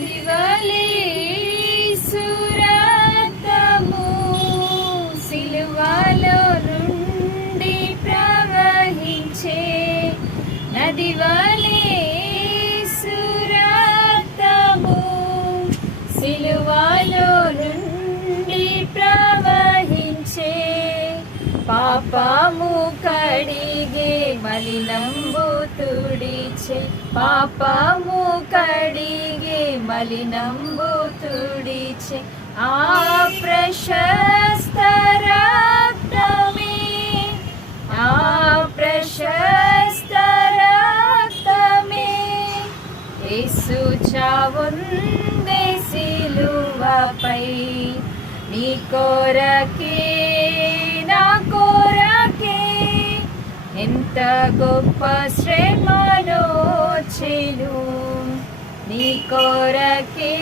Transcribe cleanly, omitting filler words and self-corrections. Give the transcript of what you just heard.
నదివలే సురక్తము సిలువలో నుండి ప్రవహించే, నదివలే సురక్తము సిలువలో నుండి ప్రవహించే, పాపము కడిగే మలినంబు తుడిచే, పాపము కడిగే మలినంబు తుడిచే, ఆ ప్రశస్త రక్తమే, ఆ ప్రశస్త రక్తమే యేసు చావుందే సిలువపై, నీ కొరకే నా కొరకే ఎంత గొప్ప శ్రమనొచ్చెను, నీ కొరకే